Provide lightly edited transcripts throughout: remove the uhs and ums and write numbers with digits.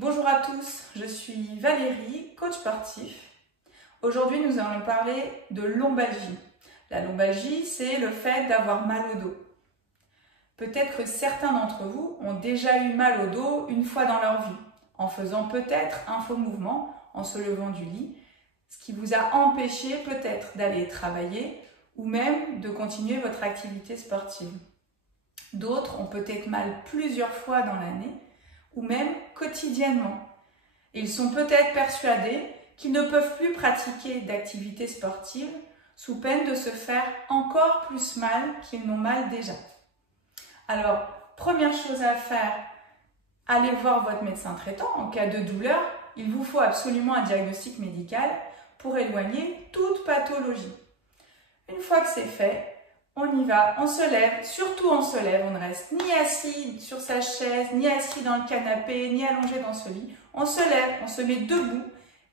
Bonjour à tous, je suis Valérie, coach sportif. Aujourd'hui, nous allons parler de lombalgie. La lombalgie, c'est le fait d'avoir mal au dos. Peut-être que certains d'entre vous ont déjà eu mal au dos une fois dans leur vie, en faisant peut-être un faux mouvement, en se levant du lit, ce qui vous a empêché peut-être d'aller travailler ou même de continuer votre activité sportive. D'autres ont peut-être mal plusieurs fois dans l'année ou même quotidiennement. Ils sont peut-être persuadés qu'ils ne peuvent plus pratiquer d'activité sportive sous peine de se faire encore plus mal qu'ils n'ont mal déjà. Alors, première chose à faire, allez voir votre médecin traitant. En cas de douleur, il vous faut absolument un diagnostic médical pour éloigner toute pathologie. Une fois que c'est fait, on y va, on se lève, surtout on se lève, on ne reste ni assis sur sa chaise, ni assis dans le canapé, ni allongé dans ce lit. On se lève, on se met debout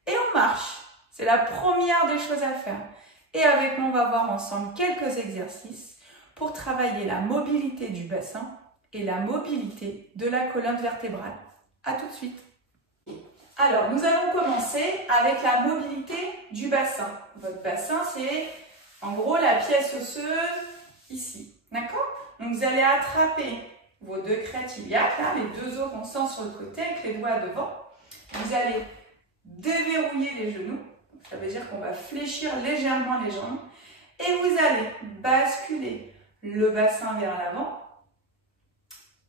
et on marche. C'est la première des choses à faire. Et avec moi, on va voir ensemble quelques exercices pour travailler la mobilité du bassin et la mobilité de la colonne vertébrale. À tout de suite. Alors, nous allons commencer avec la mobilité du bassin. Votre bassin, c'est en gros la pièce osseuse ici. D'accord? Donc, vous allez attraper vos deux crêtes iliaques, là, les deux os qu'on sent sur le côté avec les doigts devant. Vous allez déverrouiller les genoux. Ça veut dire qu'on va fléchir légèrement les jambes. Et vous allez basculer le bassin vers l'avant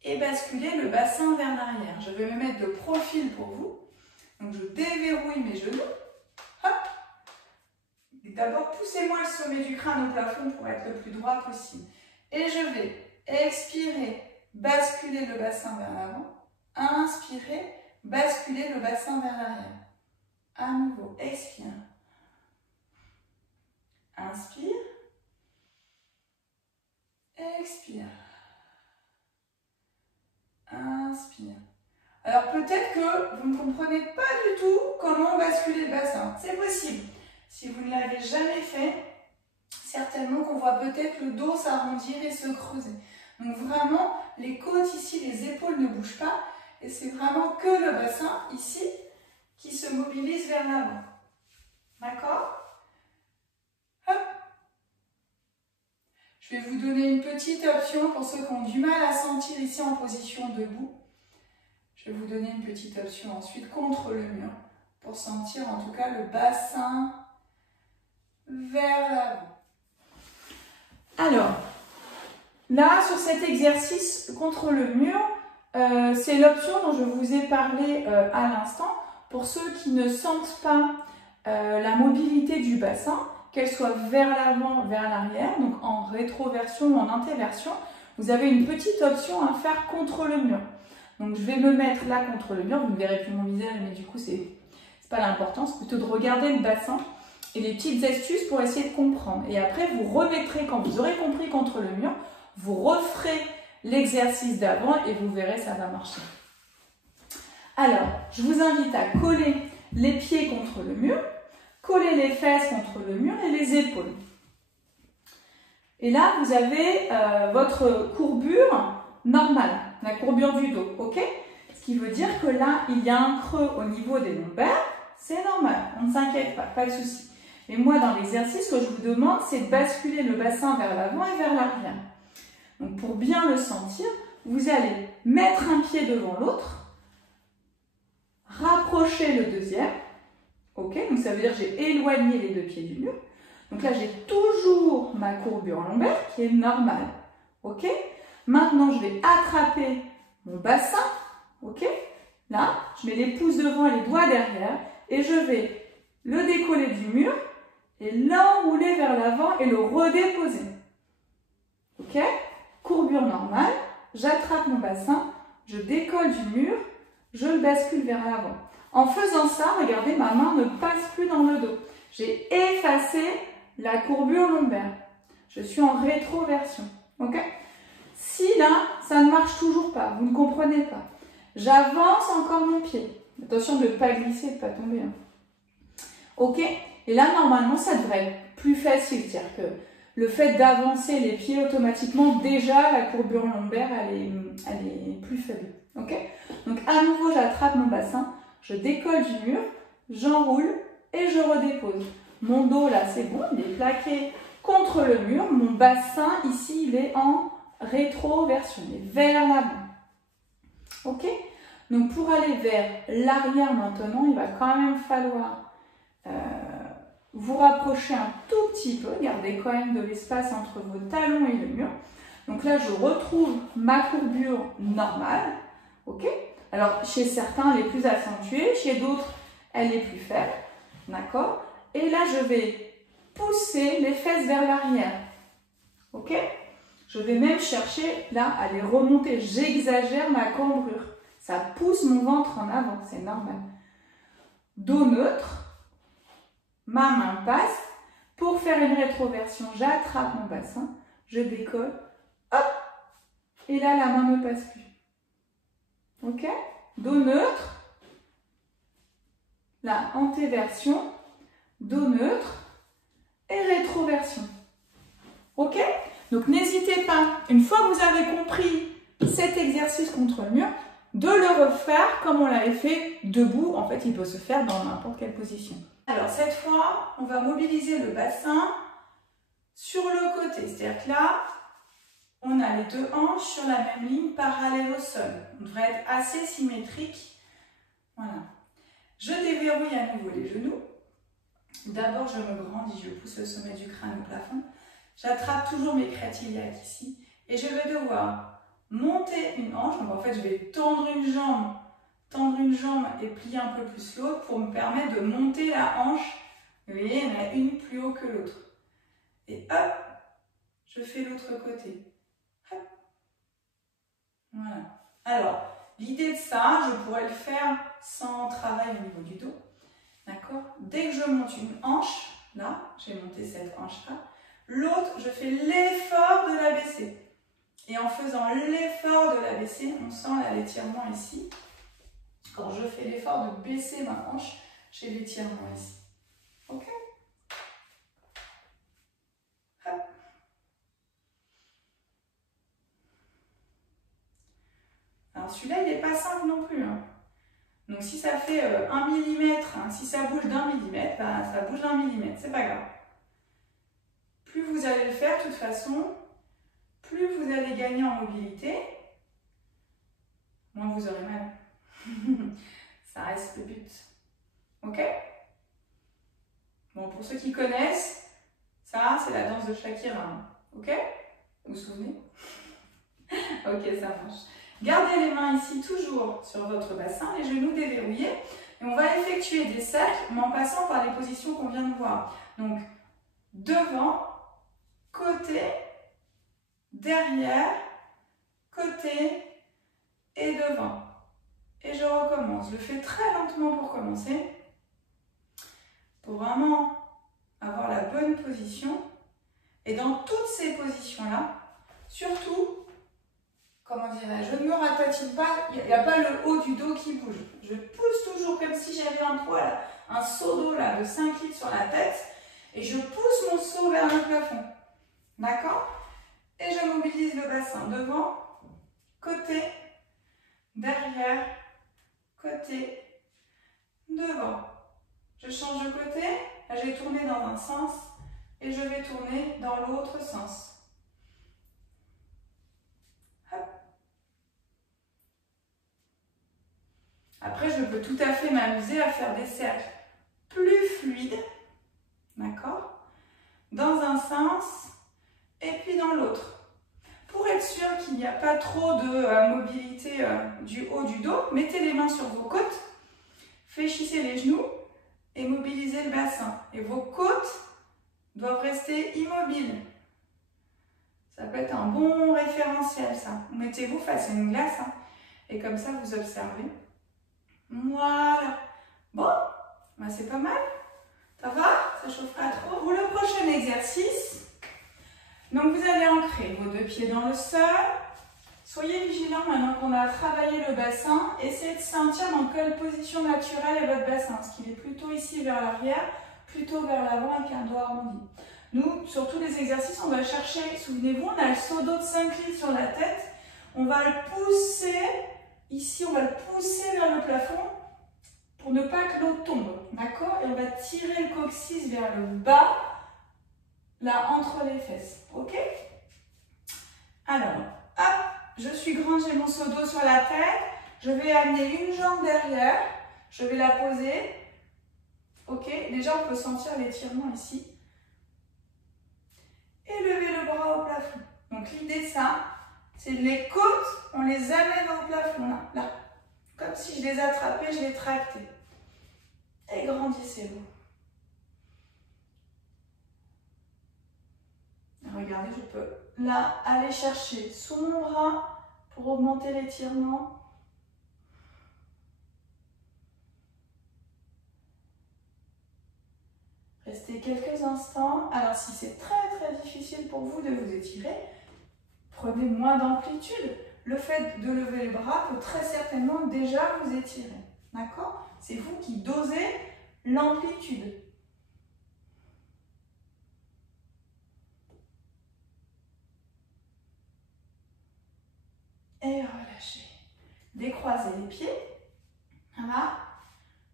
et basculer le bassin vers l'arrière. Je vais me mettre de profil pour vous. Donc, je déverrouille mes genoux. Hop. D'abord, poussez-moi le sommet du crâne au plafond pour être le plus droit possible. Et je vais expirer, basculer le bassin vers l'avant. Inspirer, basculer le bassin vers l'arrière. À nouveau, expire. Inspire. Expire. Inspire. Alors peut-être que vous ne comprenez pas du tout comment basculer le bassin. C'est possible. Si vous ne l'avez jamais fait, certainement qu'on voit peut-être le dos s'arrondir et se creuser. Donc vraiment, les côtes ici, les épaules ne bougent pas. Et c'est vraiment que le bassin ici qui se mobilise vers l'avant. D'accord? Hop. Je vais vous donner une petite option pour ceux qui ont du mal à sentir ici en position debout. Je vais vous donner une petite option ensuite contre le mur pour sentir en tout cas le bassin vers l'avant. Alors, là sur cet exercice contre le mur, c'est l'option dont je vous ai parlé à l'instant. Pour ceux qui ne sentent pas la mobilité du bassin, qu'elle soit vers l'avant, vers l'arrière, donc en rétroversion ou en intéversion, vous avez une petite option à faire contre le mur. Donc je vais me mettre là contre le mur, vous ne verrez plus mon visage, mais du coup c'est pas l'important, c'est plutôt de regarder le bassin et les petites astuces pour essayer de comprendre. Et après vous remettrez, quand vous aurez compris contre le mur, vous referez l'exercice d'avant et vous verrez, ça va marcher. Alors, je vous invite à coller les pieds contre le mur, coller les fesses contre le mur et les épaules. Et là, vous avez votre courbure normale, la courbure du dos, ok? Ce qui veut dire que là, il y a un creux au niveau des lombaires, c'est normal, on ne s'inquiète pas, pas de souci. Mais moi, dans l'exercice, ce que je vous demande, c'est de basculer le bassin vers l'avant et vers l'arrière. Donc, pour bien le sentir, vous allez mettre un pied devant l'autre, rapprocher le deuxième, ok? Donc, ça veut dire que j'ai éloigné les deux pieds du mur. Donc là, j'ai toujours ma courbure lombaire qui est normale, ok? Maintenant, je vais attraper mon bassin, ok? Là, je mets les pouces devant et les doigts derrière et je vais le décoller du mur et l'enrouler vers l'avant et le redéposer. Ok? Courbure normale, j'attrape mon bassin, je décolle du mur, je le bascule vers l'avant. En faisant ça, regardez, ma main ne passe plus dans le dos. J'ai effacé la courbure lombaire. Je suis en rétroversion. Ok? Si là, ça ne marche toujours pas, vous ne comprenez pas, j'avance encore mon pied. Attention de ne pas glisser, de ne pas tomber. Hein. Ok? Et là, normalement, ça devrait être plus facile. C'est-à-dire que le fait d'avancer les pieds automatiquement, déjà la courbure lombaire, elle est plus faible. Ok? Donc à nouveau, j'attrape mon bassin, je décolle du mur, j'enroule et je redépose. Mon dos là, c'est bon, il est plaqué contre le mur. Mon bassin ici, il est en rétroversion, il est vers l'avant. Ok? Donc pour aller vers l'arrière maintenant, il va quand même falloir vous rapprocher un tout petit peu, gardez quand même de l'espace entre vos talons et le mur. Donc là, je retrouve ma courbure normale. Ok? Alors, chez certains, elle est plus accentuée, chez d'autres, elle est plus faible. D'accord? Et là, je vais pousser les fesses vers l'arrière. Ok? Je vais même chercher, là, à les remonter. J'exagère ma cambrure. Ça pousse mon ventre en avant, c'est normal. Dos neutre. Ma main passe. Pour faire une rétroversion, j'attrape mon bassin, je décolle, hop, et là, la main ne passe plus. Ok? Dos neutre. Là, antéversion, dos neutre et rétroversion. Ok? Donc, n'hésitez pas, une fois que vous avez compris cet exercice contre le mur, de le refaire comme on l'avait fait debout. En fait, il peut se faire dans n'importe quelle position. Alors, cette fois, on va mobiliser le bassin sur le côté. C'est-à-dire que là, on a les deux hanches sur la même ligne parallèle au sol. On devrait être assez symétrique. Voilà. Je déverrouille à nouveau les genoux. D'abord, je me grandis, je pousse le sommet du crâne au plafond. J'attrape toujours mes crétiliaques ici. Et je vais devoir monter une hanche. Donc en fait, je vais tendre une jambe et plier un peu plus l'autre pour me permettre de monter la hanche. Vous voyez, il y en a une plus haut que l'autre. Et hop, je fais l'autre côté. Hop. Voilà. Alors, l'idée de ça, je pourrais le faire sans travail au niveau du dos. D'accord? Dès que je monte une hanche, là, j'ai monté cette hanche-là, l'autre, je fais l'effort de la baisser. Et en faisant l'effort de la baisser, on sent l'étirement ici. Quand je fais l'effort de baisser ma hanche, j'ai l'étirement ici. Ok? Hop. Alors celui-là, il n'est pas simple non plus. Hein. Donc si ça fait 1 mm, hein, si ça bouge d'1 mm, ben, ça bouge d'1 mm, c'est pas grave. Plus vous allez le faire, de toute façon, plus vous allez gagner en mobilité, moins vous aurez mal. Ça reste le but. Ok? Bon, pour ceux qui connaissent, ça, c'est la danse de Shakira. Hein. Ok? Vous vous souvenez? Ok, ça marche. Gardez les mains ici toujours sur votre bassin, les genoux déverrouillés. Et on va effectuer des cercles, mais en passant par les positions qu'on vient de voir. Donc, devant, côté, derrière, côté et devant. Et je recommence. Je le fais très lentement pour commencer. Pour vraiment avoir la bonne position. Et dans toutes ces positions-là, surtout, comment dirais-je, je ne me ratatine pas, il n'y a pas le haut du dos qui bouge. Je pousse toujours comme si j'avais un poids, un seau d'eau de 5 litres sur la tête. Et je pousse mon seau vers le plafond. D'accord? Et je mobilise le bassin devant, côté, derrière, côté, devant. Je change de côté, là j'ai tourné dans un sens et je vais tourner dans l'autre sens. Hop. Après, je peux tout à fait m'amuser à faire des cercles plus fluides, d'accord? Dans un sens et puis dans l'autre. Pour être sûr qu'il n'y a pas trop de mobilité du haut du dos, mettez les mains sur vos côtes, fléchissez les genoux et mobilisez le bassin. Et vos côtes doivent rester immobiles. Ça peut être un bon référentiel, ça. Mettez-vous face à une glace hein, et comme ça, vous observez. Voilà. Bon, ben c'est pas mal. Ça va? Ça chauffe pas trop. Pour le prochain exercice, donc vous allez ancrer vos deux pieds dans le sol. Soyez vigilants maintenant qu'on a travaillé le bassin. Essayez de sentir dans quelle position naturelle est votre bassin. Est-ce qu'il est plutôt ici vers l'arrière, plutôt vers l'avant avec un dos arrondi. Nous, sur tous les exercices, on va chercher, souvenez-vous, on a le seau d'eau de 5 litres sur la tête. On va le pousser, ici, on va le pousser vers le plafond pour ne pas que l'eau tombe. D'accord? Et on va tirer le coccyx vers le bas, là, entre les fesses. Ok? Alors, hop, je suis grande, j'ai mon seau d'eau sur la tête. Je vais amener une jambe derrière. Je vais la poser. Ok? Déjà, on peut sentir l'étirement ici. Et lever le bras au plafond. Donc, l'idée de ça, c'est les côtes, on les amène au plafond, là, là. Comme si je les attrapais, je les tractais. Et grandissez-vous. Regardez, je peux là aller chercher sous mon bras pour augmenter l'étirement. Restez quelques instants. Alors si c'est très difficile pour vous de vous étirer, prenez moins d'amplitude. Le fait de lever les bras peut très certainement déjà vous étirer. D'accord? C'est vous qui dosez l'amplitude. Et relâchez. Décroisez les pieds. Voilà.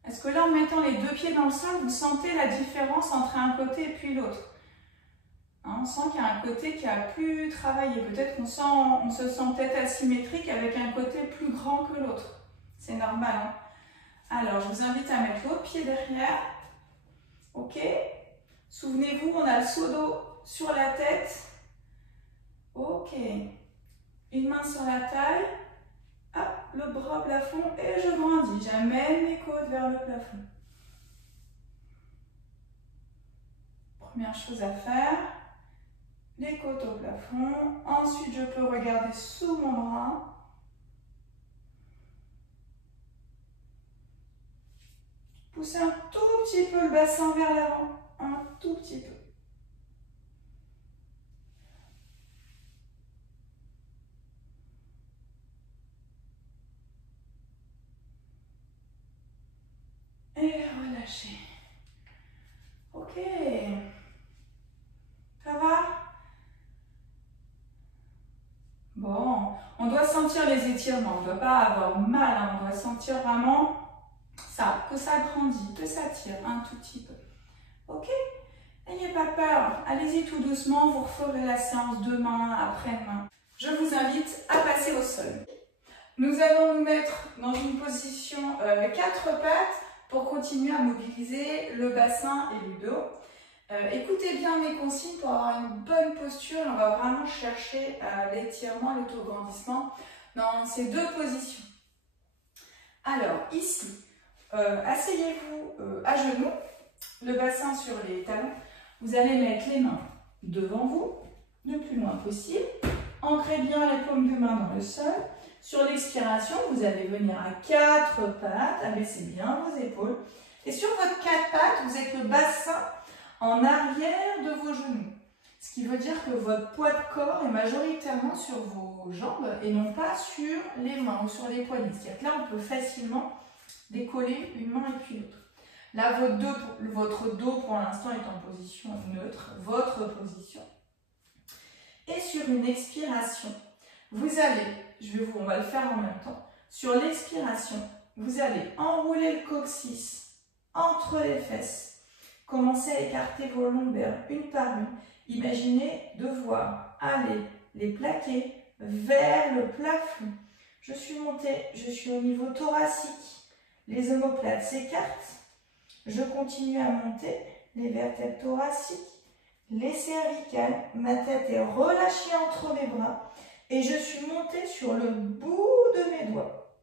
Est-ce que là, en mettant les deux pieds dans le sol, vous sentez la différence entre un côté et puis l'autre? Hein, on sent qu'il y a un côté qui a plus travaillé. Peut-être qu'on se sent peut-être asymétrique avec un côté plus grand que l'autre. C'est normal. Hein? Alors, je vous invite à mettre l'autre pied derrière. Ok? Souvenez-vous, on a le seau d'eau sur la tête. Ok. Une main sur la taille. Hop, le bras au plafond et je grandis. J'amène mes côtes vers le plafond. Première chose à faire, les côtes au plafond. Ensuite, je peux regarder sous mon bras. Poussez un tout petit peu le bassin vers l'avant. Un tout petit peu. Et relâchez. Ok. Ça va? Bon, on doit sentir les étirements. On ne doit pas avoir mal. Hein. On doit sentir vraiment ça, que ça grandit, que ça tire un tout petit peu. Ok? N'ayez pas peur. Allez-y tout doucement. Vous referez la séance demain, après-demain. Je vous invite à passer au sol. Nous allons nous mettre dans une position 4 pattes pour continuer à mobiliser le bassin et le dos. Écoutez bien mes consignes pour avoir une bonne posture. On va vraiment chercher l'étirement, l'autograndissement dans ces deux positions. Alors ici, asseyez-vous à genoux, le bassin sur les talons. Vous allez mettre les mains devant vous, le plus loin possible. Ancrez bien les paumes de main dans le sol. Sur l'expiration, vous allez venir à 4 pattes, abaissez bien vos épaules. Et sur votre 4 pattes, vous êtes le bassin en arrière de vos genoux. Ce qui veut dire que votre poids de corps est majoritairement sur vos jambes et non pas sur les mains ou sur les poignets. C'est-à-dire que là, on peut facilement décoller une main et puis l'autre. Là, votre dos pour l'instant est en position neutre, votre position. Et sur une expiration, vous allez, on va le faire en même temps. Sur l'expiration, vous allez enrouler le coccyx entre les fesses. Commencez à écarter vos lombaires une par une. Imaginez devoir aller les plaquer vers le plafond. Je suis montée, je suis au niveau thoracique. Les omoplates s'écartent. Je continue à monter les vertèbres thoraciques, les cervicales. Ma tête est relâchée entre mes bras et je suis montée sur le bout de mes doigts.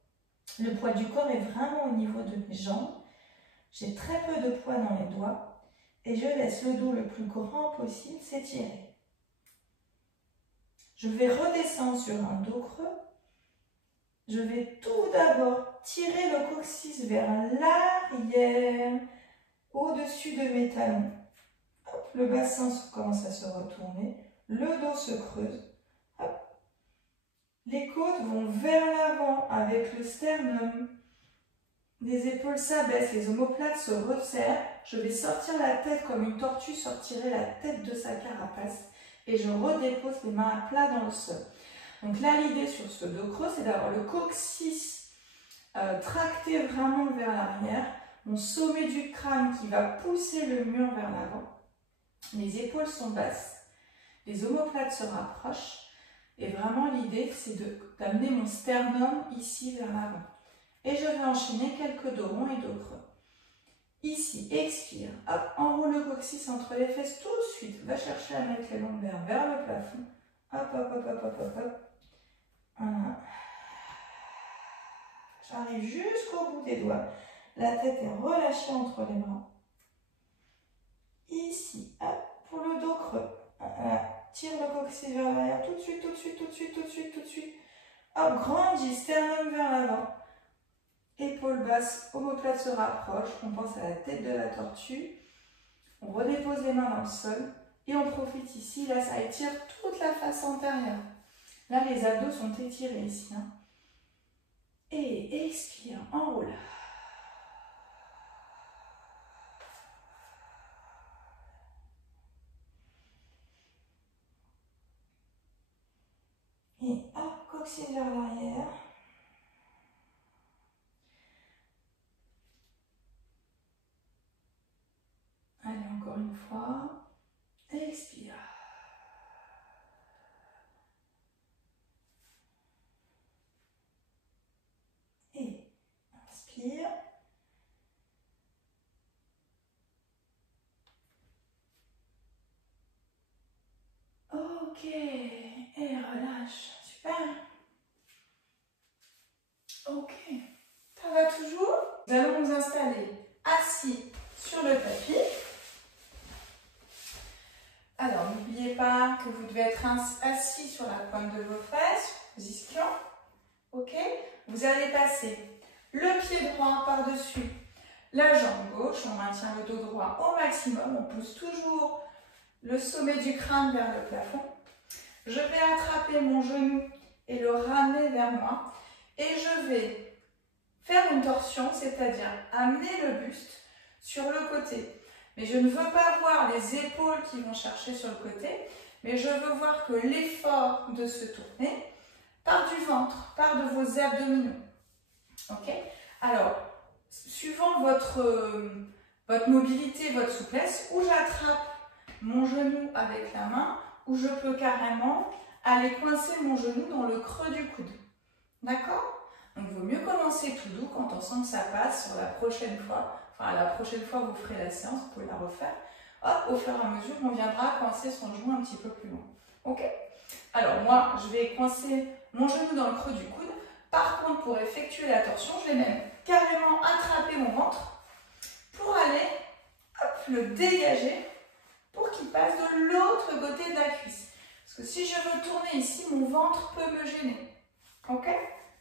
Le poids du corps est vraiment au niveau de mes jambes. J'ai très peu de poids dans les doigts et je laisse le dos le plus grand possible s'étirer. Je vais redescendre sur un dos creux. Je vais tout d'abord tirer le coccyx vers l'arrière, au-dessus de mes talons. Hop, le bassin commence à se retourner, le dos se creuse. Hop. Les côtes vont vers l'avant avec le sternum. Les épaules s'abaissent, les omoplates se resserrent. Je vais sortir la tête comme une tortue sortirait la tête de sa carapace. Et je redépose les mains à plat dans le sol. Donc là, l'idée sur ce dos creux, c'est d'avoir le coccyx tracté vraiment vers l'arrière. Mon sommet du crâne qui va pousser le mur vers l'avant. Les épaules sont basses. Les omoplates se rapprochent. Et vraiment, l'idée, c'est d'amener mon sternum ici vers l'avant. Et je vais enchaîner quelques dos ronds et dos creux. Ici, expire. Hop, enroule le coccyx entre les fesses tout de suite. Va chercher à mettre les lombaires vers le plafond. Hop, hop, hop, hop, hop, hop, hop. Voilà. J'arrive jusqu'au bout des doigts. La tête est relâchée entre les bras. Ici, hop, pour le dos creux. Voilà. Tire le coccyx vers l'arrière tout de suite, tout de suite, tout de suite, tout de suite, tout de suite. Hop, grandis, sternum vers l'avant. Épaules basses, omoplate se rapproche, on pense à la tête de la tortue, on redépose les mains dans le sol et on profite ici, là ça étire toute la face antérieure. Là les abdos sont étirés ici. Hein. Et expire, enroule. Et hop, coccyx vers l'arrière. Allez, encore une fois. Expire. Et inspire. Ok. Et relâche. Super. Ok. Ça va toujours? Nous allons nous installer assis sur le tapis. Alors, n'oubliez pas que vous devez être assis sur la pointe de vos fesses, position. Ok? Vous allez passer le pied droit par-dessus la jambe gauche. On maintient le dos droit au maximum. On pousse toujours le sommet du crâne vers le plafond. Je vais attraper mon genou et le ramener vers moi. Et je vais faire une torsion, c'est-à-dire amener le buste sur le côté. Mais je ne veux pas voir les épaules qui vont chercher sur le côté, mais je veux voir que l'effort de se tourner part du ventre, part de vos abdominaux. Ok? Alors, suivant votre mobilité, votre souplesse, ou j'attrape mon genou avec la main, ou je peux carrément aller coincer mon genou dans le creux du coude. D'accord? Donc, il vaut mieux commencer tout doux quand on sent que ça passe sur la prochaine fois. Enfin, la prochaine fois, vous ferez la séance, vous pouvez la refaire. Hop, au fur et à mesure, on viendra coincer son genou un petit peu plus loin. Ok? Alors, moi, je vais coincer mon genou dans le creux du coude. Par contre, pour effectuer la torsion, je vais même carrément attraper mon ventre pour aller, hop, le dégager pour qu'il passe de l'autre côté de la cuisse. Parce que si je veux tourner ici, mon ventre peut me gêner. Ok?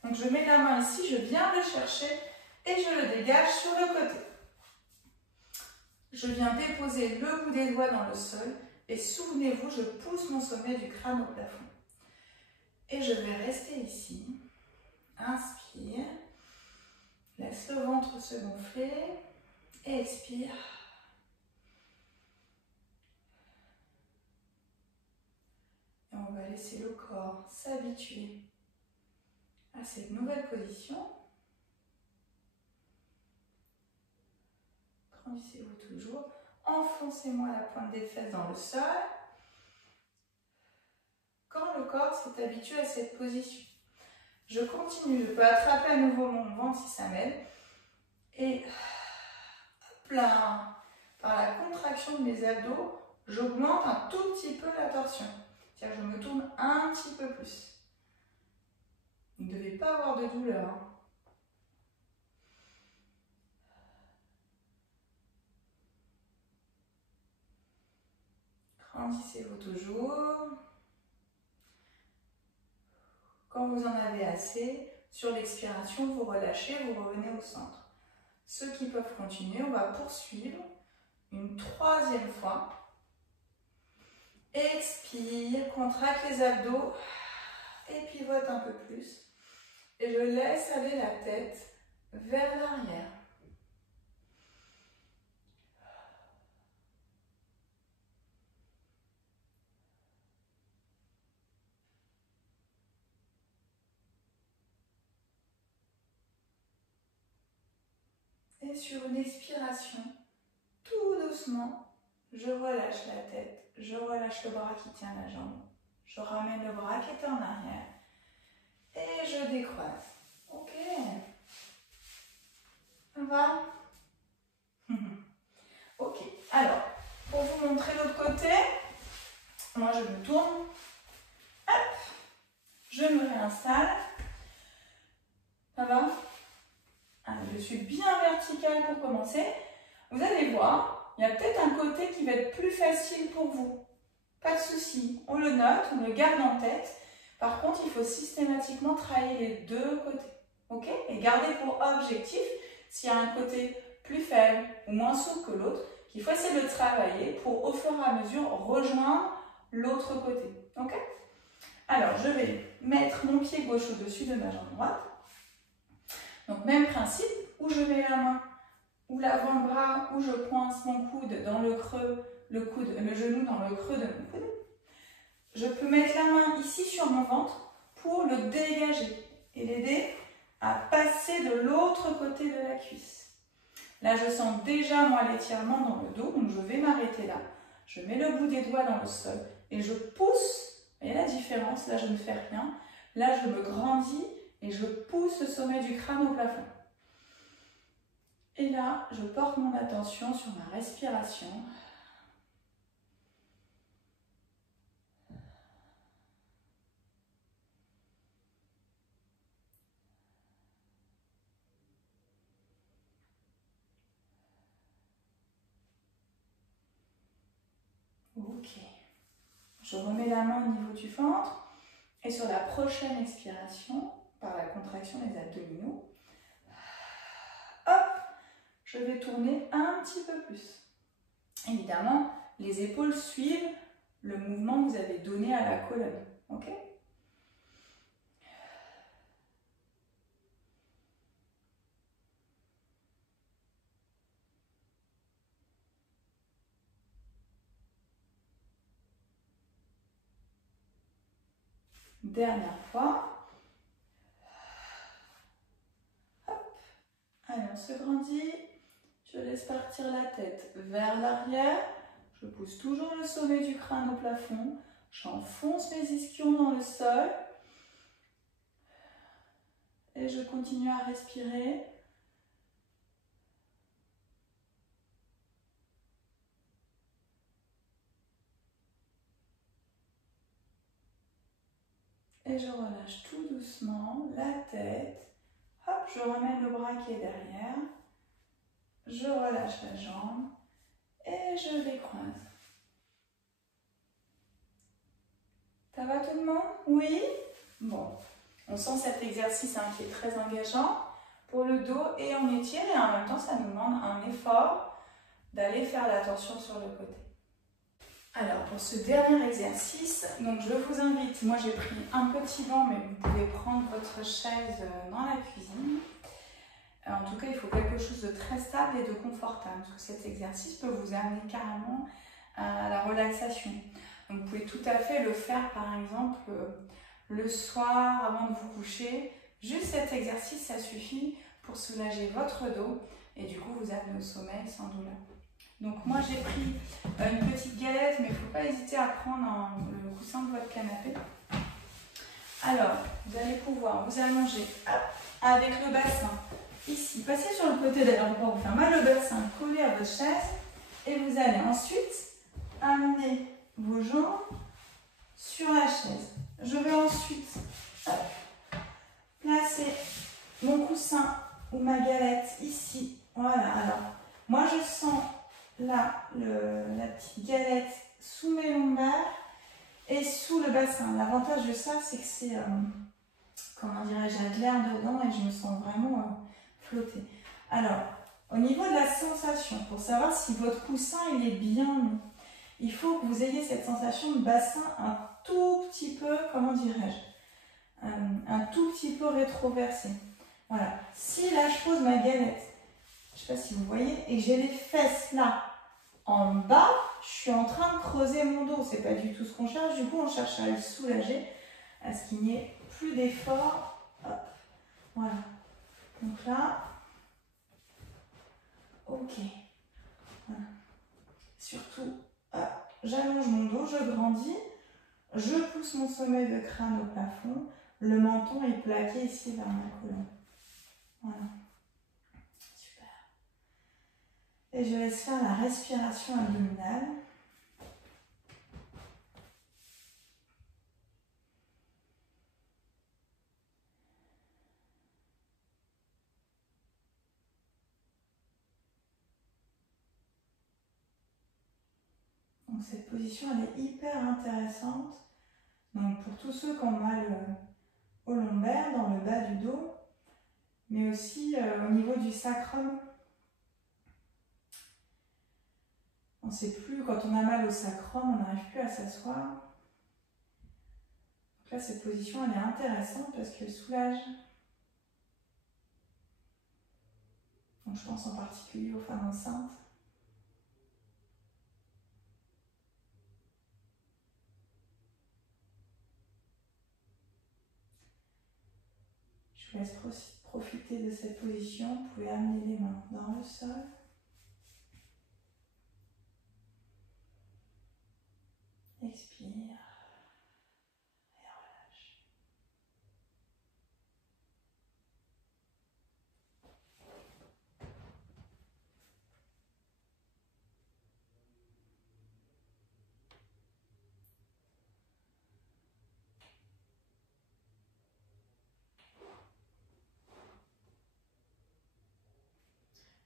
Donc, je mets la main ici, je viens le chercher et je le dégage sur le côté. Je viens déposer le bout des doigts dans le sol et souvenez-vous, je pousse mon sommet du crâne au plafond. Et je vais rester ici. Inspire. Laisse le ventre se gonfler. Et expire. Et on va laisser le corps s'habituer à cette nouvelle position. Grandissez-vous toujours. Enfoncez-moi la pointe des fesses dans le sol. Quand le corps s'est habitué à cette position. Je continue, je peux attraper à nouveau mon ventre si ça m'aide. Et hop là, par la contraction de mes abdos, j'augmente un tout petit peu la torsion. C'est-à-dire que je me tourne un petit peu plus. Vous ne devez pas avoir de douleur. Hein. Grandissez-vous toujours. Quand vous en avez assez, sur l'expiration, vous relâchez, vous revenez au centre. Ceux qui peuvent continuer, on va poursuivre une troisième fois. Expire, contracte les abdos et pivote un peu plus. Et je laisse aller la tête vers l'arrière. Et sur une expiration, tout doucement, je relâche la tête, je relâche le bras qui tient la jambe, je ramène le bras qui était en arrière et je décroise. Ok. Ça va? Ok. Alors, pour vous montrer l'autre côté, moi je me tourne, hop, je me réinstalle. Ça va? Allez, je suis bien verticale pour commencer. Vous allez voir, il y a peut-être un côté qui va être plus facile pour vous. Pas de souci, on le note, on le garde en tête. Par contre, il faut systématiquement travailler les deux côtés. Ok? Et garder pour objectif, s'il y a un côté plus faible ou moins souple que l'autre, qu'il faut essayer de travailler pour, au fur et à mesure, rejoindre l'autre côté. Ok? Alors, je vais mettre mon pied gauche au-dessus de ma jambe droite. Donc, même principe, où je mets la main ou l'avant-bras, où je coince mon coude dans le creux, le genou dans le creux de mon coude. Je peux mettre la main ici sur mon ventre pour le dégager et l'aider à passer de l'autre côté de la cuisse. Là, je sens déjà, moi, l'étirement dans le dos, donc je vais m'arrêter là. Je mets le bout des doigts dans le sol et je pousse. Vous voyez la différence? Là, je ne fais rien. Là, je me grandis et je pousse le sommet du crâne au plafond. Et là, je porte mon attention sur ma respiration. Ok. Je remets la main au niveau du ventre et sur la prochaine expiration, par la contraction des abdominaux, hop, je vais tourner un petit peu plus. Évidemment, les épaules suivent le mouvement que vous avez donné à la colonne. Ok? Dernière fois. Hop. Allez, on se grandit. Je laisse partir la tête vers l'arrière. Je pousse toujours le sommet du crâne au plafond. J'enfonce mes ischions dans le sol. Et je continue à respirer. Et je relâche tout doucement la tête. Hop, je ramène le bras qui est derrière. Je relâche la jambe. Et je décroise. Ça va tout le monde? Oui? Bon. On sent cet exercice qui est très engageant pour le dos et on étire et en même temps ça nous demande un effort d'aller faire la tension sur le côté. Alors pour ce dernier exercice, donc je vous invite, moi j'ai pris un petit banc mais vous pouvez prendre votre chaise dans la cuisine. En tout cas il faut quelque chose de très stable et de confortable parce que cet exercice peut vous amener carrément à la relaxation. Donc vous pouvez tout à fait le faire par exemple le soir avant de vous coucher. Juste cet exercice ça suffit pour soulager votre dos et du coup vous amener au sommeil sans douleur. Donc moi j'ai pris une petite galette, mais il ne faut pas hésiter à prendre le coussin de votre canapé. Alors, vous allez pouvoir vous allonger avec le bassin ici. Passez sur le côté d'ailleurs, on va vous faire mal, le bassin collé à votre chaise. Et vous allez ensuite amener vos jambes sur la chaise. Je vais ensuite placer mon coussin ou ma galette ici. Voilà, alors moi je sens là, la petite galette sous mes lombaires et sous le bassin. L'avantage de ça, c'est que c'est, comment dirais-je, il y a de l'air dedans et je me sens vraiment flotter. Alors, au niveau de la sensation, pour savoir si votre coussin il est bien mis, il faut que vous ayez cette sensation de bassin un tout petit peu, comment dirais-je, un tout petit peu rétroversé. Voilà. Si là, je pose ma galette, je ne sais pas si vous voyez, et que j'ai les fesses là, en bas, je suis en train de creuser mon dos. C'est pas du tout ce qu'on cherche. Du coup, on cherche à le soulager, à ce qu'il n'y ait plus d'effort. Voilà. Donc là, Ok. Voilà. Surtout, j'allonge mon dos, je grandis, je pousse mon sommet de crâne au plafond, le menton est plaqué ici vers ma colonne. Voilà. Super. Et je laisse faire la respiration abdominale. Donc cette position, elle est hyper intéressante. Donc pour tous ceux qui ont mal au lombaire, dans le bas du dos, mais aussi au niveau du sacrum. On ne sait plus, quand on a mal au sacrum, on n'arrive plus à s'asseoir. Donc là, cette position, elle est intéressante parce qu'elle soulage. Donc je pense en particulier aux femmes enceintes. Je vous laisse profiter de cette position. Vous pouvez amener les mains dans le sol. Expire. Et relâche.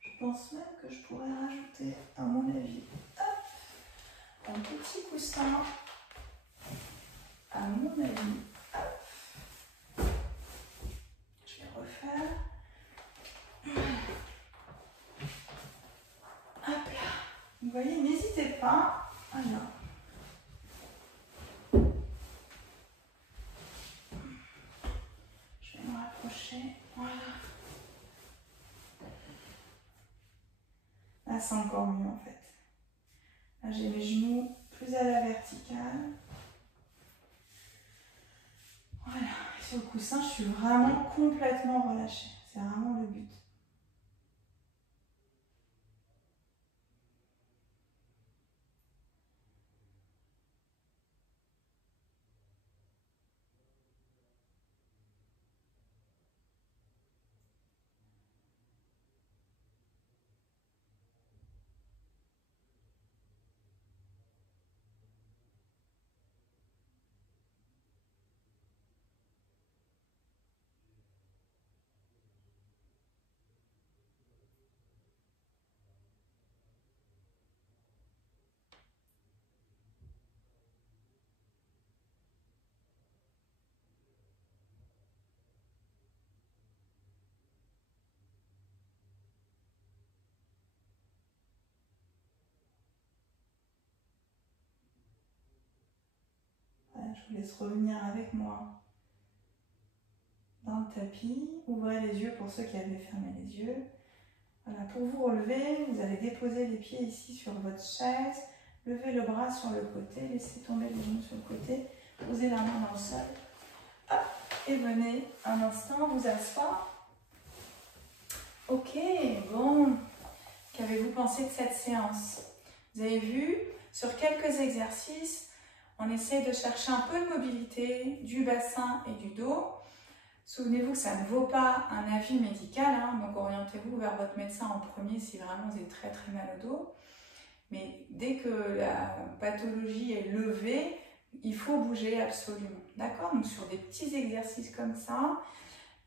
Je pense même que je pourrais rajouter, à mon avis, un petit coussin. À mon avis, je vais refaire. Hop là. Vous voyez, n'hésitez pas. Alors. Je vais me rapprocher. Voilà. Là, c'est encore mieux en fait. Là, j'ai mes genoux plus à la verticale. Voilà. Sur le coussin, je suis vraiment complètement relâchée. C'est vraiment le but. Voilà, je vous laisse revenir avec moi dans le tapis. Ouvrez les yeux pour ceux qui avaient fermé les yeux. Voilà, pour vous relever, vous allez déposer les pieds ici sur votre chaise, levez le bras sur le côté, laissez tomber les genoux sur le côté, posez la main dans le sol. Hop, et venez un instant vous asseoir. Ok, bon, qu'avez-vous pensé de cette séance? Vous avez vu, sur quelques exercices, on essaie de chercher un peu de mobilité du bassin et du dos. Souvenez-vous que ça ne vaut pas un avis médical, hein, donc orientez-vous vers votre médecin en premier si vraiment vous avez très très mal au dos. Mais dès que la pathologie est levée, il faut bouger absolument. D'accord? Donc sur des petits exercices comme ça,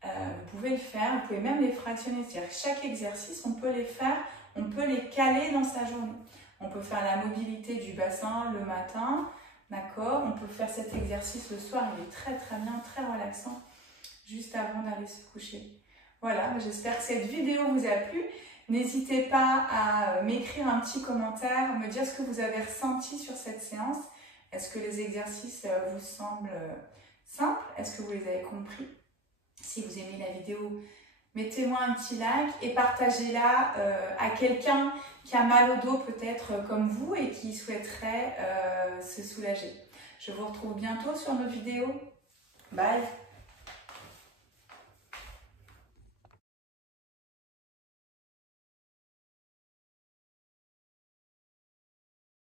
vous pouvez le faire, vous pouvez même les fractionner. C'est-à-dire que chaque exercice, on peut les faire, on peut les caler dans sa journée. On peut faire la mobilité du bassin le matin, d'accord? On peut faire cet exercice le soir, il est très très bien, très relaxant, juste avant d'aller se coucher. Voilà, j'espère que cette vidéo vous a plu. N'hésitez pas à m'écrire un petit commentaire, me dire ce que vous avez ressenti sur cette séance. Est-ce que les exercices vous semblent simples? Est-ce que vous les avez compris? Si vous aimez la vidéo, mettez-moi un petit like et partagez-la à quelqu'un qui a mal au dos peut-être comme vous et qui souhaiterait se soulager. Je vous retrouve bientôt sur nos vidéos. Bye!